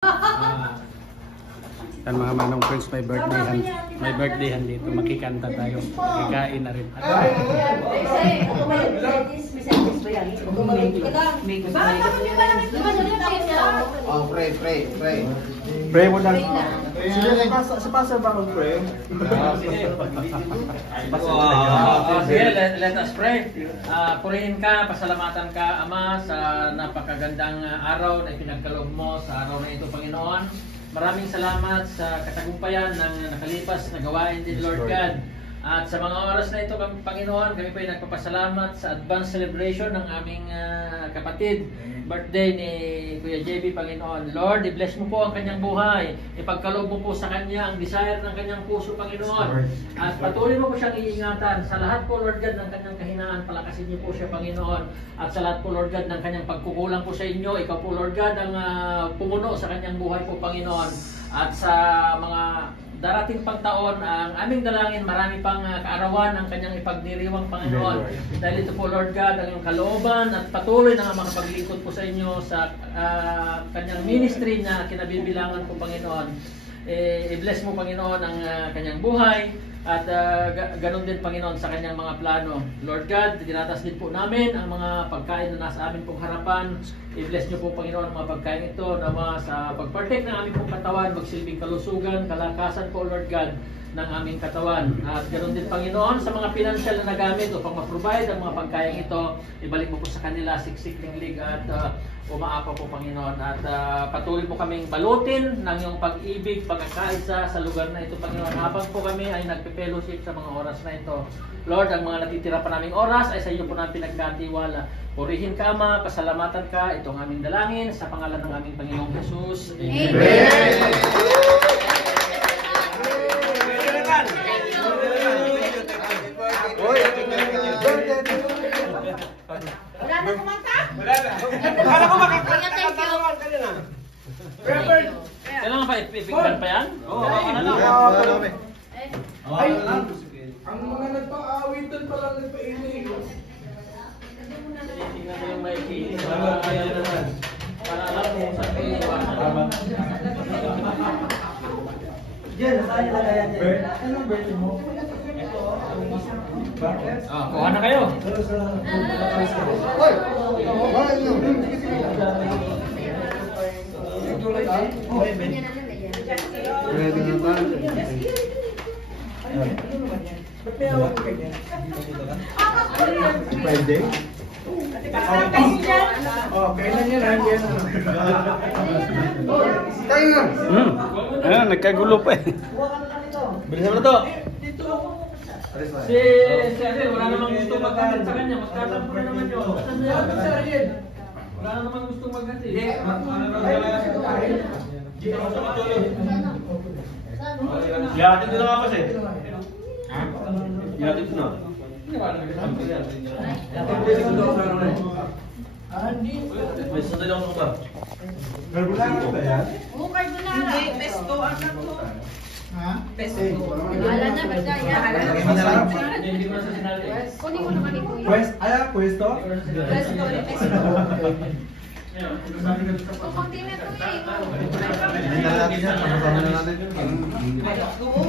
Yan mga manong friends, may birthdayhan dito, makikanta tayo, makikain na rin. Pray mo lang. Sa pastor ba mag-pray? Sige, let us pray. Purihin ka, pasalamatan ka, Ama, sa napakagandang araw na ipinagkaloob mo sa araw na ito, Panginoon. Maraming salamat sa katagumpayan ng nakalipas na gawain din, Lord God. At sa mga oras na ito, Panginoon, kami po ay nagpapasalamat sa advance celebration ng aming kapatid. Birthday ni Kuya JB, Panginoon. Lord, i-bless mo po ang kanyang buhay. Ipagkaloob mo po sa kanya ang desire ng kanyang puso, Panginoon. At patuloy mo po siyang iingatan. Sa lahat po, Lord God, ng kanyang kahinaan, palakasin niyo po siya, Panginoon. At sa lahat po, Lord God, ng kanyang pagkukulang po sa inyo, ikaw po, Lord God, ang pumuno sa kanyang buhay po, Panginoon. At sa mga darating pang taon, ang aming dalangin, marami pang kaarawan ang kanyang ipagdiriwang, Panginoon. Dahil ito po, Lord God, ang iyong kalooban at patuloy na makapaglingkod po sa inyo sa kanyang ministry na kinabibilangan po, Panginoon. I-bless mo, Panginoon, ang kanyang buhay at ganun din, Panginoon, sa kanyang mga plano. Lord God, tinatas din po namin ang mga pagkain na nasa amin pong harapan. I-bless niyo po, Panginoon, ang mga pagkain ito na sa pagpartake ng aming pong katawan, magsilbing kalusugan, kalakasan po, Lord God, ng aming katawan. At ganoon din, Panginoon, sa mga financial na nagamit upang ma-provide ang mga pagkain ito, ibalik mo po sa kanila siksik ng lig at umaapa po, Panginoon. At patuloy mo kaming balutin ng iyong pag-ibig, pagkakaisa sa lugar na ito, Panginoon. Habang po kami ay nagpe-fellowship sa mga oras na ito. Lord, ang mga natitira pa naming oras ay sa iyo po namin pinagkatiwala. Purihin ka, Ama, pasalamatan ka, itong aming dalangin sa pangalan ng aming Panginoong Jesus. Amen. Wala na kumanta? Wala na. Kala ko makikita na. Kailangan pa ipigtan pa yan? Oo. Ay, ang mga nagpa-awitan pa lang nagpa-inig. Tingnan mo yung maiki. Para alam mo sa piniwan. Diyan, saan nilagayan dyan? Anong birthday mo? Kuha na kayo. Hoy! Ready na ba? Ba't may awak ka niya? Friday? Kailan yan? Tayo nga! Ayun, nagkagulo pa eh. Bilisan mo na to. Si Ariel, wala namang gusto maghatid sa kanya. Magtatampo na naman yun. Wala namang gusto maghatid. Ihatid ko na nga kasi. Ihatid ko na. May sandali ako ba? Carbonara ba yan? Oo, carbonara. Hindi, pesto ang nato. Ha? Pesto. Wala na, bagaya. Hindi mo na sa sinali. Kunin mo naman ito. Pwesto? Pesto, pesto. Kukunti na ito eh. Hindi na natin yan. Pagkasama na natin. Oo,